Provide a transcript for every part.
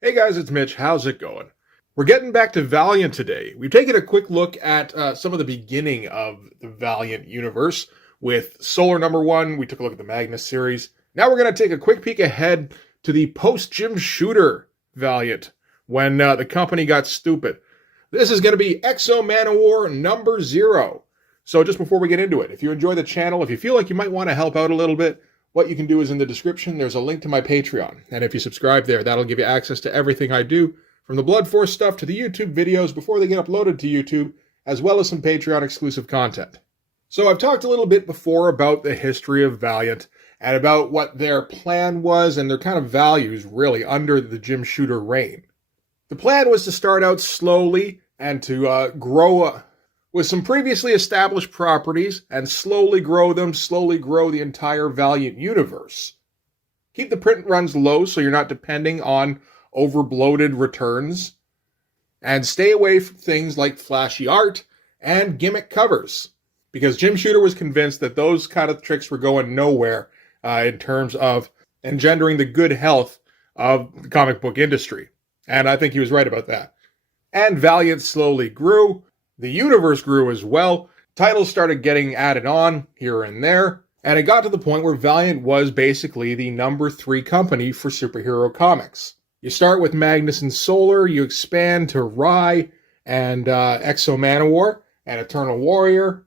Hey guys, it's Mitch. How's it going? We're getting back to Valiant today. We've taken a quick look at some of the beginning of the Valiant universe with Solar #1. We took a look at the Magnus series. Now we're going to take a quick peek ahead to the post-Jim Shooter Valiant when the company got stupid. This is going to be Exo Manowar #0. So just before we get into it, if you enjoy the channel, if you feel like you might want to help out a little bit, what you can do is in the description, there's a link to my Patreon. And if you subscribe there, that'll give you access to everything I do, from the Blood Force stuff to the YouTube videos before they get uploaded to YouTube, as well as some Patreon exclusive content. So I've talked a little bit before about the history of Valiant and about what their plan was and their kind of values, really, under the Jim Shooter reign. The plan was to start out slowly and to grow with some previously established properties and slowly grow the entire Valiant universe. Keep the print runs low so you're not depending on over-bloated returns, and stay away from things like flashy art and gimmick covers, because Jim Shooter was convinced that those kind of tricks were going nowhere in terms of engendering the good health of the comic book industry. And I think he was right about that. And Valiant slowly grew. The universe grew as well. Titles started getting added on here and there. And it got to the point where Valiant was basically the #3 company for superhero comics. You start with Magnus and Solar, you expand to Rye and Exo Manowar and Eternal Warrior,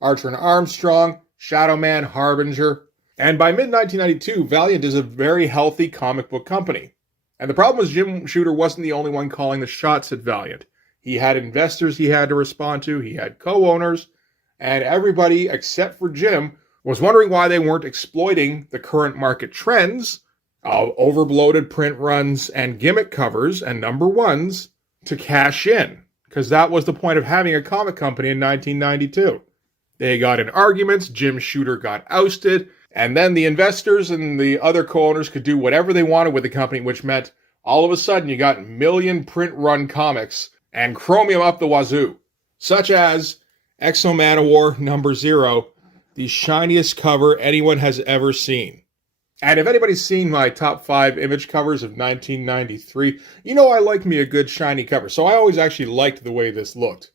Archer and Armstrong, Shadow Man, Harbinger. And by mid-1992, Valiant is a very healthy comic book company. And the problem was Jim Shooter wasn't the only one calling the shots at Valiant. He had investors he had to respond to, he had co-owners, and everybody except for Jim was wondering why they weren't exploiting the current market trends of overbloated print runs and gimmick covers and #1s to cash in, because that was the point of having a comic company in 1992. They got in arguments, Jim Shooter got ousted, and then the investors and the other co-owners could do whatever they wanted with the company, which meant all of a sudden you got million print run comics and chromium up the wazoo, such as Exo Manowar #0, the shiniest cover anyone has ever seen. And if anybody's seen my top 5 image covers of 1993, you know I like me a good shiny cover, so I always actually liked the way this looked.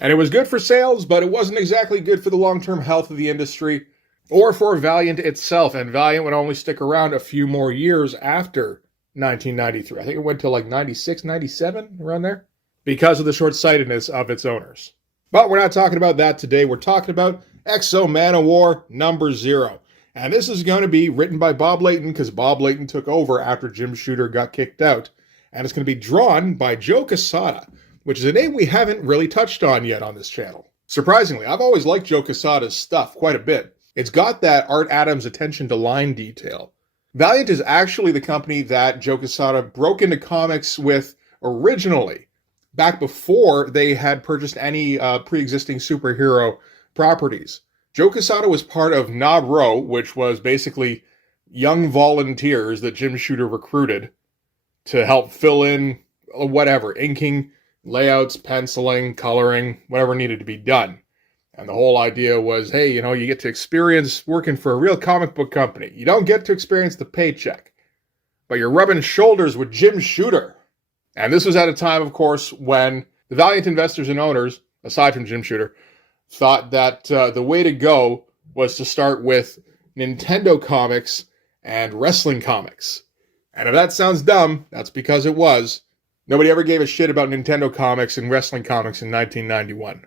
And it was good for sales, but it wasn't exactly good for the long-term health of the industry, or for Valiant itself, and Valiant would only stick around a few more years after 1993. I think it went to like 96, 97, around there, because of the short-sightedness of its owners. But we're not talking about that today. We're talking about Exo Manowar #0. And this is going to be written by Bob Layton, because Bob Layton took over after Jim Shooter got kicked out. And it's going to be drawn by Joe Quesada, which is a name we haven't really touched on yet on this channel. Surprisingly, I've always liked Joe Quesada's stuff quite a bit. It's got that Art Adams attention to line detail. Valiant is actually the company that Joe Quesada broke into comics with originally, back before they had purchased any pre-existing superhero properties. Joe Quesada was part of Knob Row, which was basically young volunteers that Jim Shooter recruited to help fill in whatever, inking, layouts, penciling, coloring, whatever needed to be done. And the whole idea was, hey, you get to experience working for a real comic book company. You don't get to experience the paycheck, but you're rubbing shoulders with Jim Shooter. And this was at a time, of course, when the Valiant investors and owners, aside from Jim Shooter, thought that the way to go was to start with Nintendo comics and wrestling comics. And if that sounds dumb, that's because it was. Nobody ever gave a shit about Nintendo comics and wrestling comics in 1991.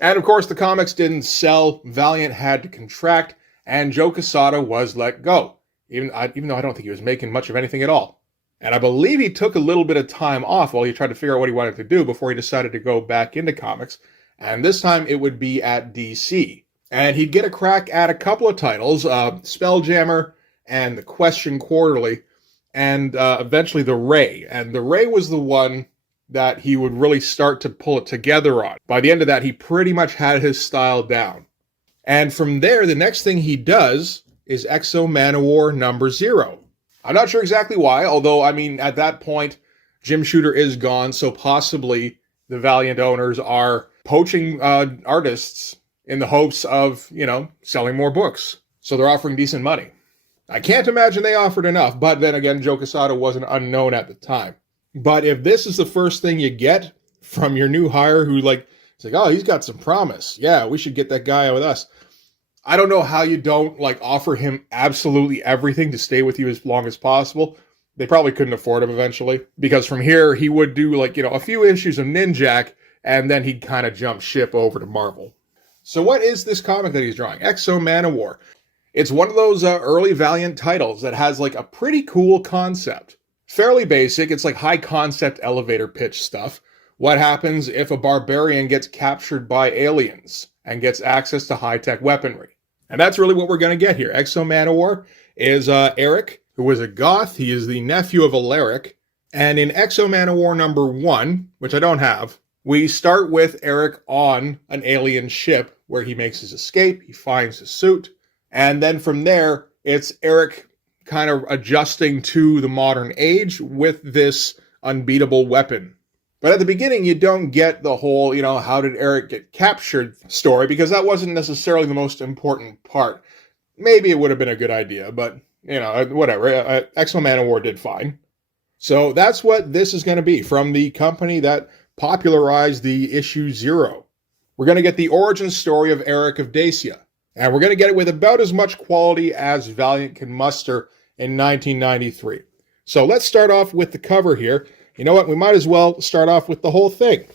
And of course, the comics didn't sell, Valiant had to contract, and Joe Quesada was let go, even though I don't think he was making much of anything at all. And I believe he took a little bit of time off while he tried to figure out what he wanted to do before he decided to go back into comics. And this time it would be at DC. And he'd get a crack at a couple of titles, Spelljammer and The Question Quarterly, and eventually The Ray. And The Ray was the one that he would really start to pull it together on. By the end of that, he pretty much had his style down. And from there, the next thing he does is Exo Manowar #0. I'm not sure exactly why, although, at that point, Jim Shooter is gone, so possibly the Valiant owners are poaching artists in the hopes of, selling more books. So they're offering decent money. I can't imagine they offered enough, but then again, Joe Quesada wasn't unknown at the time. But if this is the first thing you get from your new hire who it's like, oh, he's got some promise. Yeah, we should get that guy with us. I don't know how you don't offer him absolutely everything to stay with you as long as possible. They probably couldn't afford him eventually, because from here he would do a few issues of Ninjak, and then he'd kind of jump ship over to Marvel. So what is this comic that he's drawing? X-O Manowar. It's one of those early Valiant titles that has a pretty cool concept. Fairly basic. It's high concept elevator pitch stuff. What happens if a barbarian gets captured by aliens and gets access to high-tech weaponry? And that's really what we're going to get here. X-O Manowar is Eric, who is a goth. He is the nephew of Alaric. And in X-O Manowar number 1, which I don't have, we start with Eric on an alien ship where he makes his escape. He finds his suit. And then from there, it's Eric kind of adjusting to the modern age with this unbeatable weapon. But at the beginning, you don't get the whole, how did Eric get captured story, because that wasn't necessarily the most important part. Maybe it would have been a good idea, but, whatever. X-O Manowar did fine. So that's what this is going to be from the company that popularized the issue 0. We're going to get the origin story of Eric of Dacia. And we're going to get it with about as much quality as Valiant can muster in 1993. So let's start off with the cover here. You know what? We might as well start off with the whole thing.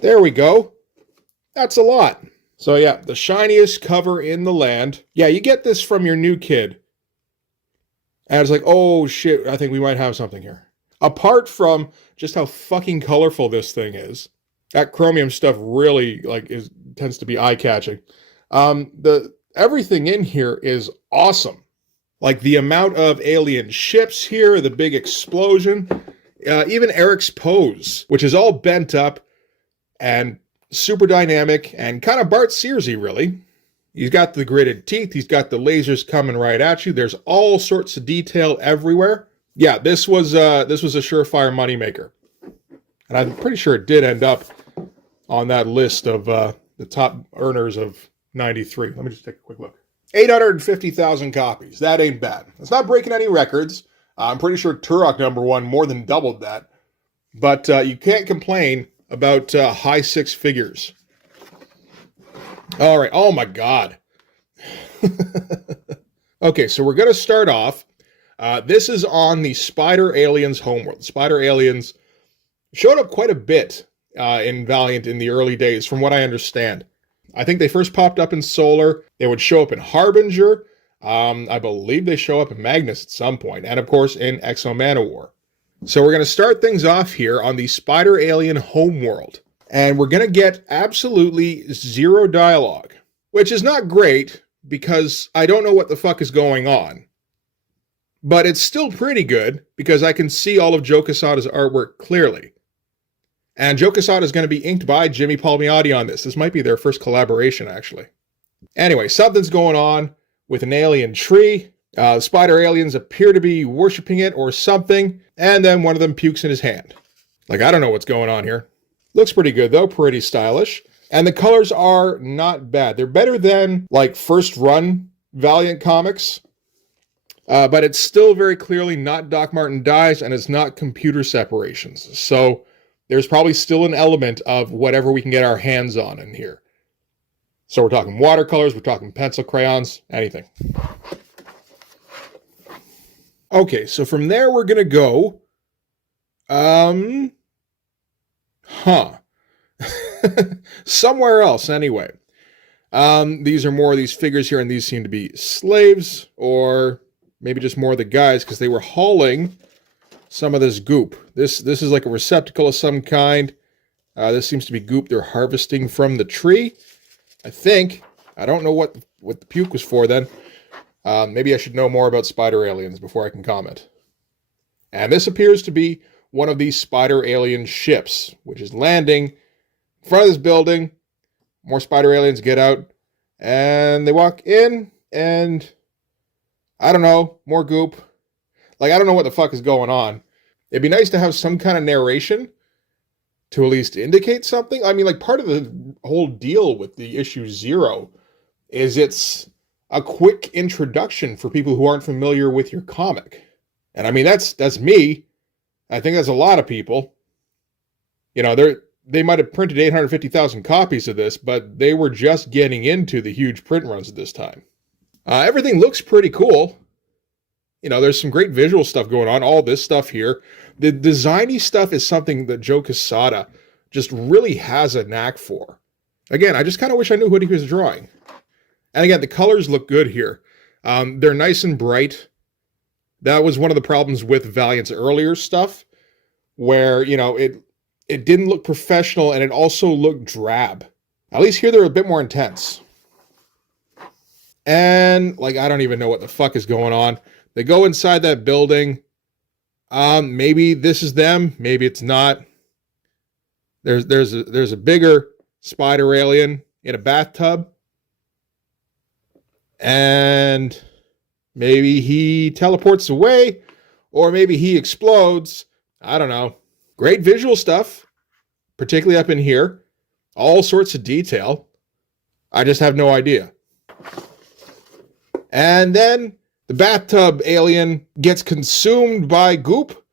There we go. That's a lot. So yeah, the shiniest cover in the land. Yeah, you get this from your new kid. And it's like, oh shit, I think we might have something here. Apart from just how fucking colorful this thing is. That chromium stuff really tends to be eye-catching. Everything in here is awesome. The amount of alien ships here, the big explosion, even Eric's pose, which is all bent up and super dynamic and kind of Bart Searsy, really. He's got the gritted teeth. He's got the lasers coming right at you. There's all sorts of detail everywhere. Yeah, this was a surefire moneymaker. And I'm pretty sure it did end up on that list of the top earners of 93. Let me just take a quick look. 850,000 copies. That ain't bad. It's not breaking any records. I'm pretty sure Turok number 1 more than doubled that. But you can't complain about high six figures. All right. Oh, my God. Okay, so we're going to start off. This is on the Spider Aliens homeworld. Spider Aliens showed up quite a bit in Valiant in the early days, from what I understand. I think they first popped up in Solar. They would show up in Harbinger. I believe they show up in Magnus at some point. And, of course, in X-O Manowar. So we're going to start things off here on the Spider Alien homeworld. And we're going to get absolutely zero dialogue, which is not great because I don't know what the fuck is going on. But it's still pretty good because I can see all of Joe Quesada's artwork clearly. And Joe Quesada is going to be inked by Jimmy Palmiotti on this. This might be their first collaboration, actually. Anyway, something's going on with an alien tree. Spider aliens appear to be worshipping it or something. And then one of them pukes in his hand. I don't know what's going on here. Looks pretty good, though. Pretty stylish. And the colors are not bad. They're better than, first run Valiant comics. But it's still very clearly not Doc Martin dyes, and it's not computer separations. So there's probably still an element of whatever we can get our hands on in here. So we're talking watercolors, we're talking pencil crayons, anything. Okay, so from there we're going to go... somewhere else, anyway. These are more of these figures here, and these seem to be slaves, or maybe just more of the guys, because they were hauling some of this goop. This is like a receptacle of some kind. This seems to be goop they're harvesting from the tree, I think. I don't know what the puke was for then. Maybe I should know more about spider aliens before I can comment. And this appears to be one of these spider alien ships, which is landing in front of this building. More spider aliens get out, and they walk in, and I don't know, more goop. I don't know what the fuck is going on. It'd be nice to have some kind of narration to at least indicate something. I mean, part of the whole deal with the issue 0 is it's a quick introduction for people who aren't familiar with your comic. And I mean, that's me. I think that's a lot of people. You know, they might have printed 850,000 copies of this, but they were just getting into the huge print runs at this time. Everything looks pretty cool. You know, there's some great visual stuff going on. All this stuff here. The designy stuff is something that Joe Quesada just really has a knack for. Again, I just kind of wish I knew what he was drawing. And again, the colors look good here. They're nice and bright. That was one of the problems with Valiant's earlier stuff, where, you know, it didn't look professional and it also looked drab. At least here they're a bit more intense. And, like, I don't even know what the fuck is going on. They go inside that building. Maybe this is them. Maybe it's not. There's a bigger spider alien in a bathtub. And maybe he teleports away, or maybe he explodes. I don't know. Great visual stuff, particularly up in here. All sorts of detail. I just have no idea. And then the bathtub alien gets consumed by goop,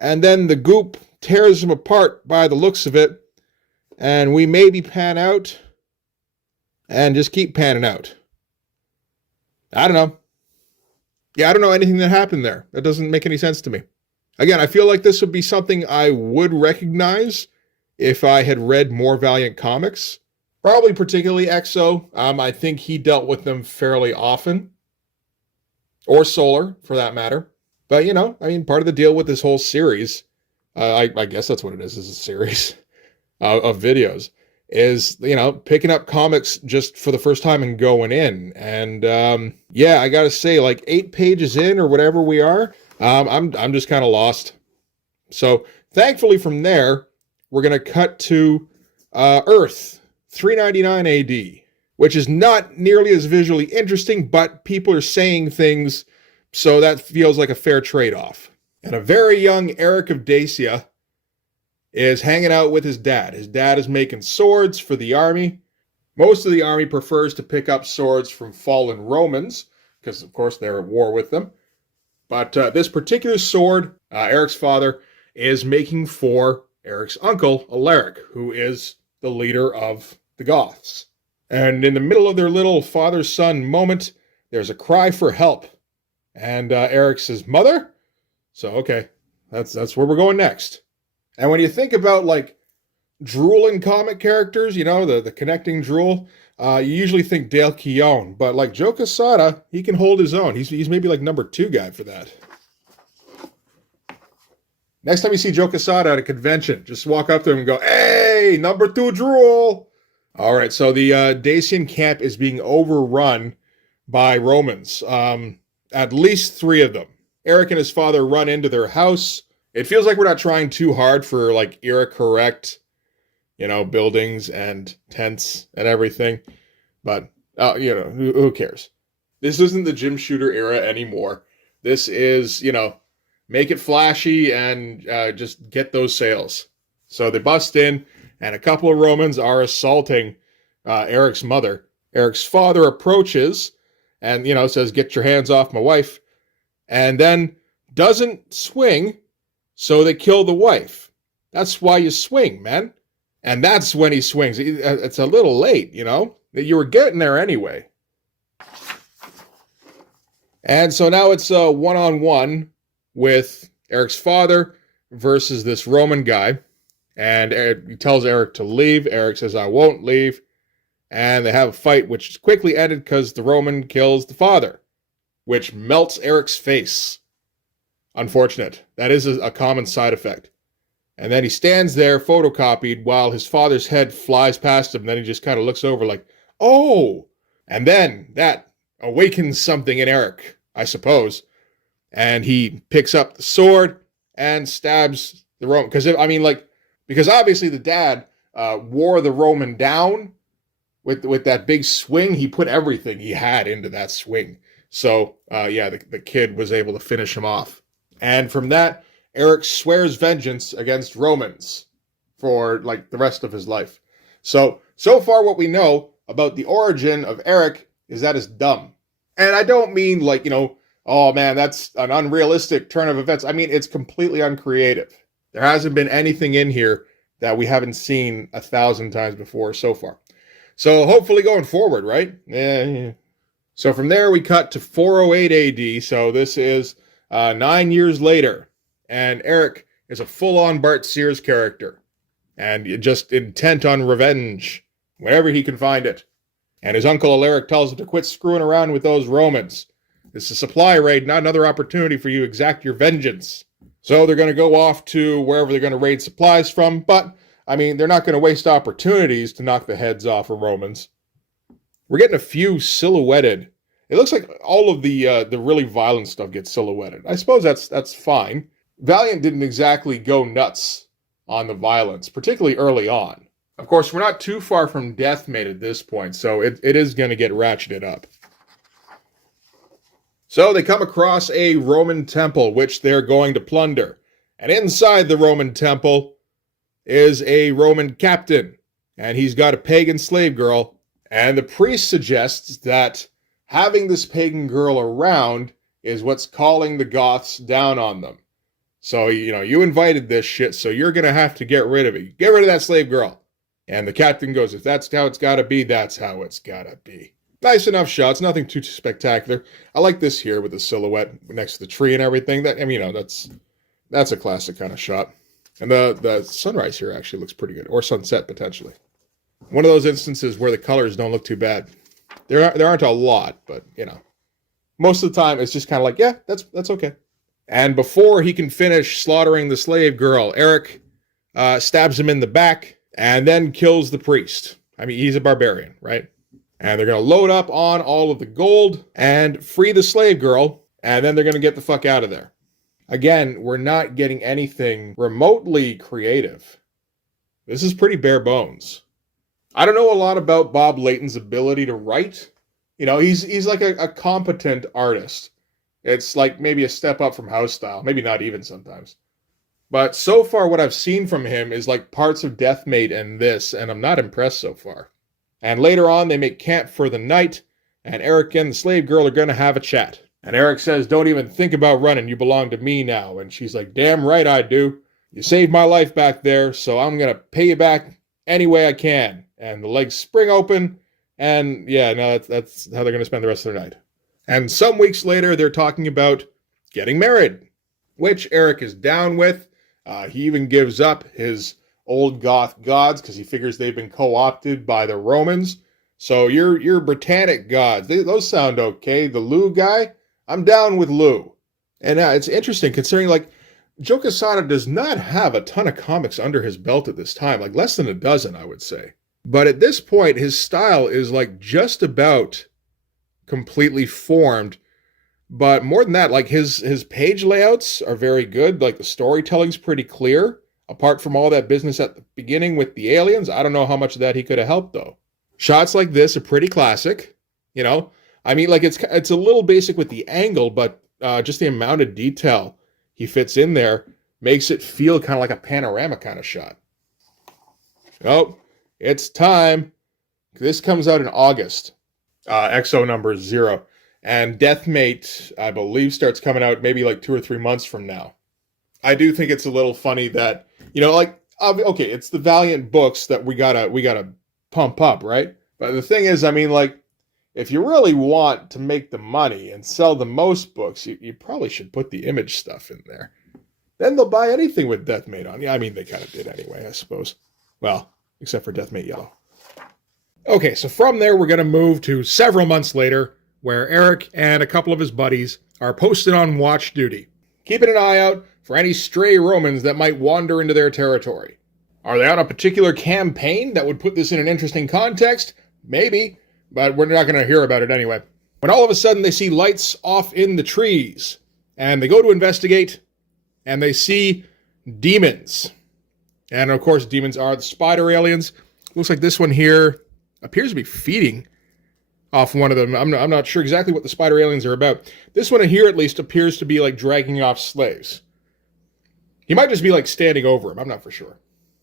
and then the goop tears him apart by the looks of it, and we maybe pan out and just keep panning out. I don't know. Yeah, I don't know anything that happened there. That doesn't make any sense to me. Again, I feel like this would be something I would recognize if I had read more Valiant comics. Probably particularly Exo. I think he dealt with them fairly often. Or Solar, for that matter. But, you know, I mean, part of the deal with this whole series, I guess that's what it is a series of videos, is, you know, picking up comics just for the first time and going in. And, yeah, I gotta say, like, 8 pages in or whatever we are, I'm just kind of lost. So, thankfully from there, we're gonna cut to Earth, 399 AD. Which is not nearly as visually interesting, but people are saying things, so that feels like a fair trade-off. And a very young Eric of Dacia is hanging out with his dad. His dad is making swords for the army. Most of the army prefers to pick up swords from fallen Romans, because of course they're at war with them. But this particular sword, Eric's father is making for Eric's uncle, Alaric, who is the leader of the Goths. And in the middle of their little father-son moment, there's a cry for help. And Eric says, "Mother?" So, okay, that's where we're going next. And when you think about, like, drooling comic characters, you know, the connecting drool, you usually think Dale Keown. But, like, Joe Quesada, he can hold his own. He's maybe, like, number 2 guy for that. Next time you see Joe Quesada at a convention, just walk up to him and go, "Hey, number 2 drool!" All right, so the Dacian camp is being overrun by Romans. At least 3 of them. Eric and his father run into their house. It feels like we're not trying too hard for, like, era-correct, you know, buildings and tents and everything. But, you know, who cares? This isn't the Jim Shooter era anymore. This is, you know, make it flashy and just get those sales. So they bust in. And a couple of Romans are assaulting Eric's mother. Eric's father approaches and, you know, says, "Get your hands off my wife." And then doesn't swing, so they kill the wife. That's why you swing, man. And that's when he swings. It's a little late, you know? You were getting there anyway. And so now it's a one-on-one with Eric's father versus this Roman guy. And he tells Eric to leave. Eric says, "I won't leave." And they have a fight, which is quickly ended because the Roman kills the father, which melts Eric's face. Unfortunate. That is a common side effect. And then he stands there, photocopied, while his father's head flies past him. And then he just kind of looks over like, "Oh!" And then that awakens something in Eric, I suppose. And he picks up the sword and stabs the Roman. Because obviously the dad wore the Roman down with that big swing. He put everything he had into that swing. So, yeah, the kid was able to finish him off. And from that, Eric swears vengeance against Romans for, like, the rest of his life. So far what we know about the origin of Eric is that it's dumb. And I don't mean, like, you know, Oh man, that's an unrealistic turn of events. I mean, it's completely uncreative. There hasn't been anything in here that we haven't seen 1,000 times before so far. So hopefully going forward, right? Yeah. So from there we cut to 408 AD. So this is 9 years later, and Eric is a full-on Bart Sears character, and just intent on revenge whenever he can find it. And his uncle Alaric tells him to quit screwing around with those Romans. This is a supply raid, not another opportunity for you to exact your vengeance. So they're going to go off to wherever they're going to raid supplies from, but, I mean, they're not going to waste opportunities to knock the heads off of Romans. We're getting a few silhouetted. It looks like all of the really violent stuff gets silhouetted. I suppose that's fine. Valiant didn't exactly go nuts on the violence, particularly early on. Of course, we're not too far from Deathmate at this point, so it is going to get ratcheted up. So they come across a Roman temple, which they're going to plunder. And inside the Roman temple is a Roman captain, and he's got a pagan slave girl. And the priest suggests that having this pagan girl around is what's calling the Goths down on them. So, you invited this shit, so you're going to have to get rid of it. Get rid of that slave girl. And the captain goes, if that's how it's got to be, that's how it's got to be. Nice enough shots, nothing too spectacular. I like this here with the silhouette next to the tree and everything. That's a classic kind of shot. And the sunrise here actually looks pretty good, or sunset potentially. One of those instances where the colors don't look too bad. There aren't a lot, but most of the time it's just kind of like, yeah, that's okay. And before he can finish slaughtering the slave girl, Eric stabs him in the back and then kills the priest. I mean, he's a barbarian, right? And they're going to load up on all of the gold and free the slave girl, and then they're going to get the fuck out of there. Again, we're not getting anything remotely creative. This is pretty bare bones. I don't know a lot about Bob Layton's ability to write. He's like a competent artist. It's like maybe a step up from House Style, maybe not even sometimes. But so far what I've seen from him is like parts of Deathmate and this, and I'm not impressed so far. And later on, they make camp for the night, and Eric and the slave girl are going to have a chat. And Eric says, don't even think about running, you belong to me now. And she's like, damn right I do. You saved my life back there, so I'm going to pay you back any way I can. And the legs spring open, and that's how they're going to spend the rest of their night. And some weeks later, they're talking about getting married, which Eric is down with. He even gives up his old Goth gods because he figures they've been co-opted by the Romans. So your Britannic gods, those sound okay. The Lou guy, I'm down with Lou. And it's interesting considering like Joe Quesada does not have a ton of comics under his belt at this time, like less than a dozen, I would say. But at this point, his style is like just about completely formed. But more than that, like his page layouts are very good. Like the storytelling's pretty clear. Apart from all that business at the beginning with the aliens, I don't know how much of that he could have helped though. Shots like this are pretty classic. I mean, like it's a little basic with the angle, but just the amount of detail he fits in there makes it feel kind of like a panorama kind of shot. Oh, it's time. This comes out in August. XO number 0. And Deathmate, I believe, starts coming out maybe like 2 or 3 months from now. I do think it's a little funny that, okay, it's the Valiant books that we gotta pump up, right? But the thing is, I mean, like, if you really want to make the money and sell the most books, you probably should put the Image stuff in there. Then they'll buy anything with Deathmate on. Yeah, I mean, they kind of did anyway, I suppose. Well, except for Deathmate Yellow. Okay, so from there, we're going to move to several months later, where Eric and a couple of his buddies are posted on watch duty, keeping an eye out for any stray Romans that might wander into their territory. Are they on a particular campaign that would put this in an interesting context? Maybe, but we're not going to hear about it anyway. When all of a sudden they see lights off in the trees, and they go to investigate, and they see demons. And of course, demons are the spider aliens. Looks like this one here appears to be feeding off one of them. I'm not sure exactly what the spider aliens are about. This one here at least appears to be like dragging off slaves. He might just be like standing over him. I'm not for sure.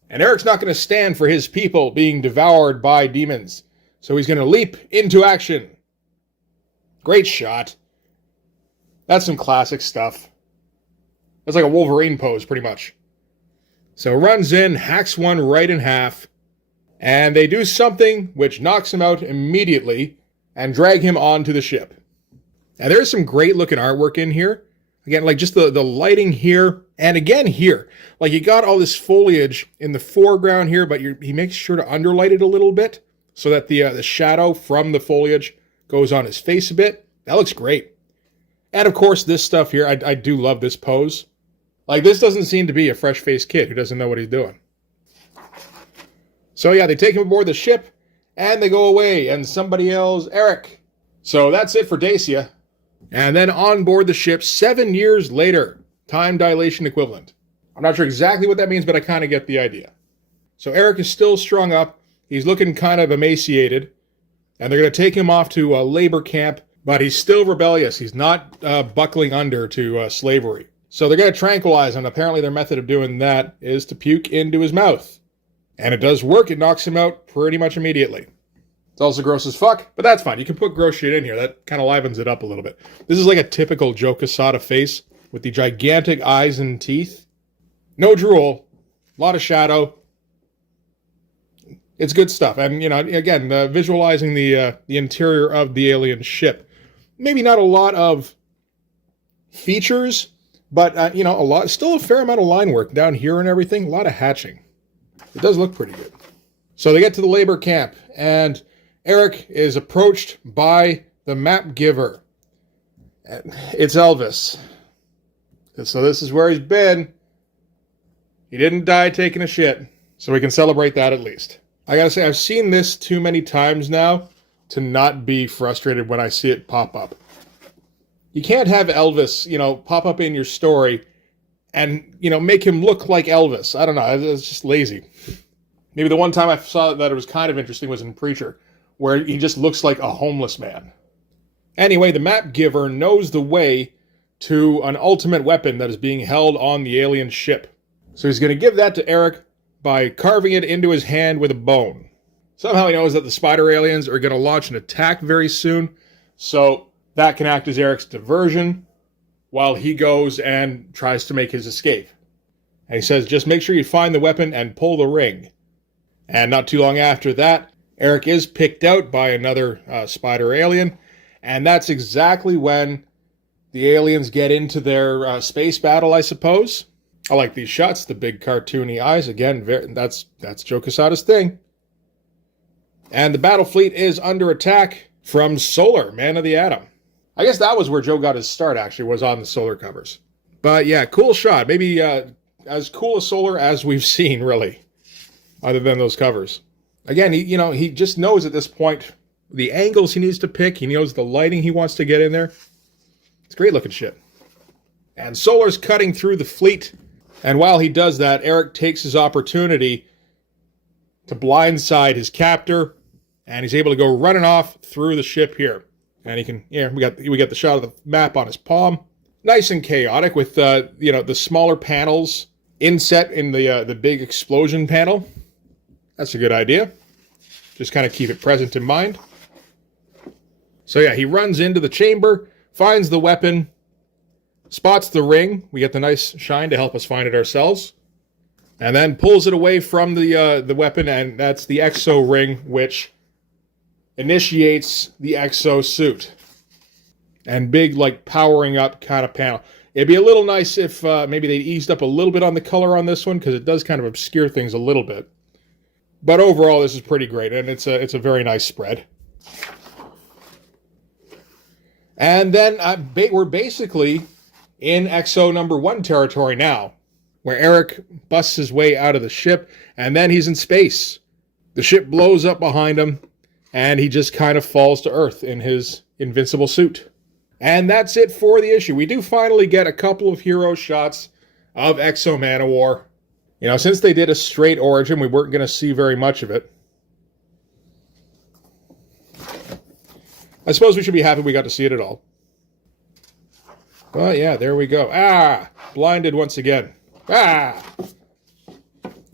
And Eric's not going to stand for his people being devoured by demons. So he's going to leap into action. Great shot. That's some classic stuff. That's like a Wolverine pose, pretty much. So runs in, hacks one right in half, and they do something which knocks him out immediately and drag him onto the ship. And there's some great looking artwork in here. Again, like just the lighting here, and again here. Like you got all this foliage in the foreground here, but he makes sure to underlight it a little bit so that the shadow from the foliage goes on his face a bit. That looks great. And of course, this stuff here, I do love this pose. Like, this doesn't seem to be a fresh-faced kid who doesn't know what he's doing. So yeah, they take him aboard the ship, and they go away, and somebody yells, Eric. So that's it for Dacia. And then on board the ship 7 years later, time dilation equivalent. I'm not sure exactly what that means, but I kind of get the idea. So Eric is still strung up. He's looking kind of emaciated, and they're going to take him off to a labor camp, but he's still rebellious. He's not buckling under to slavery. So they're going to tranquilize him. Apparently their method of doing that is to puke into his mouth. And it does work. It knocks him out pretty much immediately. It's also gross as fuck, but that's fine. You can put gross shit in here. That kind of livens it up a little bit. This is like a typical Joe Quesada face with the gigantic eyes and teeth. No drool. A lot of shadow. It's good stuff. And, you know, again, visualizing the interior of the alien ship. Maybe not a lot of features, but, you know, still a fair amount of line work down here and everything. A lot of hatching. It does look pretty good. So they get to the labor camp, and Eric is approached by the map giver. It's Elvis. So this is where he's been. He didn't die taking a shit, so we can celebrate that at least. I gotta say, I've seen this too many times now to not be frustrated when I see it pop up. You can't have Elvis, you know, pop up in your story and, you know, make him look like Elvis. I don't know. It's just lazy. Maybe the one time I saw that it was kind of interesting was in Preacher, where he just looks like a homeless man. Anyway, the map giver knows the way to an ultimate weapon that is being held on the alien ship. So he's going to give that to Eric by carving it into his hand with a bone. Somehow he knows that the spider aliens are going to launch an attack very soon, so that can act as Eric's diversion while he goes and tries to make his escape. And he says, just make sure you find the weapon and pull the ring. And not too long after that, Eric is picked out by another spider alien, and that's exactly when the aliens get into their space battle, I suppose. I like these shots, the big cartoony eyes. Again, that's Joe Quesada's thing. And the battle fleet is under attack from Solar, Man of the Atom. I guess that was where Joe got his start, actually, was on the Solar covers. But yeah, cool shot. Maybe as cool a Solar as we've seen, really, other than those covers. Again, he just knows at this point the angles he needs to pick. He knows the lighting he wants to get in there. It's great looking shit. And Solar's cutting through the fleet. And while he does that, Eric takes his opportunity to blindside his captor, and he's able to go running off through the ship here. And he can, we got the shot of the map on his palm. Nice and chaotic with, the smaller panels inset in the big explosion panel. That's a good idea. Just kind of keep it present in mind. So yeah, he runs into the chamber, finds the weapon, spots the ring. We get the nice shine to help us find it ourselves. And then pulls it away from the weapon, and that's the exo ring, which initiates the exo suit. And big, like, powering up kind of panel. It'd be a little nice if maybe they eased up a little bit on the color on this one, because it does kind of obscure things a little bit. But overall, this is pretty great, and it's a very nice spread. And then we're basically in Exo number 1 territory now, where Eric busts his way out of the ship, and then he's in space. The ship blows up behind him, and he just kind of falls to Earth in his invincible suit. And that's it for the issue. We do finally get a couple of hero shots of Exo Manowar. You know, since they did a straight origin, we weren't going to see very much of it. I suppose we should be happy we got to see it at all. But yeah, there we go. Blinded once again.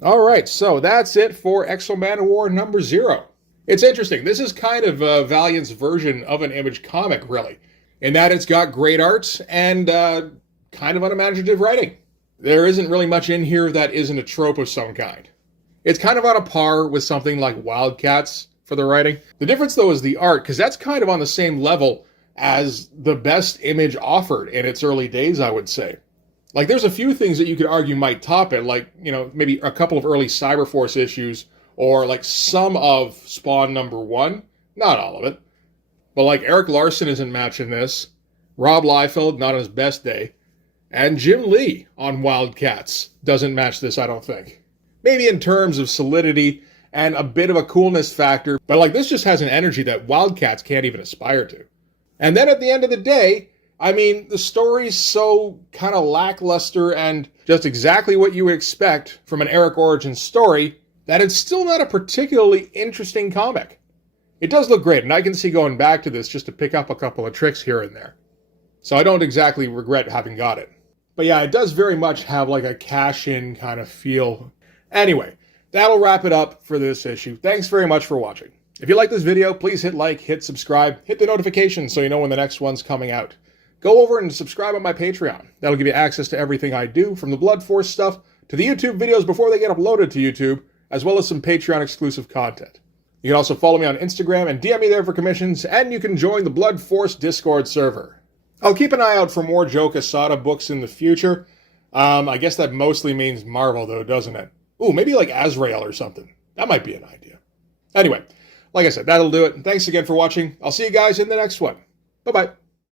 Alright, so that's it for Exo Manowar number 0. It's interesting. This is kind of Valiant's version of an Image comic, really. in that it's got great art and kind of unimaginative writing. There isn't really much in here that isn't a trope of some kind. It's kind of on a par with something like Wildcats for the writing. The difference, though, is the art, because that's kind of on the same level as the best Image offered in its early days, I would say. Like, there's a few things that you could argue might top it, like, maybe a couple of early Cyberforce issues, or like some of Spawn #1. Not all of it. But like Eric Larson isn't matching this, Rob Liefeld not on his best day, and Jim Lee on Wildcats doesn't match this, I don't think. Maybe in terms of solidity and a bit of a coolness factor, but like this just has an energy that Wildcats can't even aspire to. And then at the end of the day, I mean, the story's so kind of lackluster and just exactly what you would expect from an Eric origin story that it's still not a particularly interesting comic. It does look great, and I can see going back to this just to pick up a couple of tricks here and there. So I don't exactly regret having got it. But yeah, it does very much have like a cash-in kind of feel. Anyway, that'll wrap it up for this issue. Thanks very much for watching. If you like this video, please hit like, hit subscribe, hit the notification so you know when the next one's coming out. Go over and subscribe on my Patreon. That'll give you access to everything I do, from the Blood Force stuff to the YouTube videos before they get uploaded to YouTube, as well as some Patreon exclusive content. You can also follow me on Instagram and DM me there for commissions, and you can join the Blood Force Discord server. I'll keep an eye out for more Joe Quesada books in the future. I guess that mostly means Marvel, though, doesn't it? Ooh, maybe like Azrael or something. That might be an idea. Anyway, like I said, that'll do it. Thanks again for watching. I'll see you guys in the next one. Bye-bye.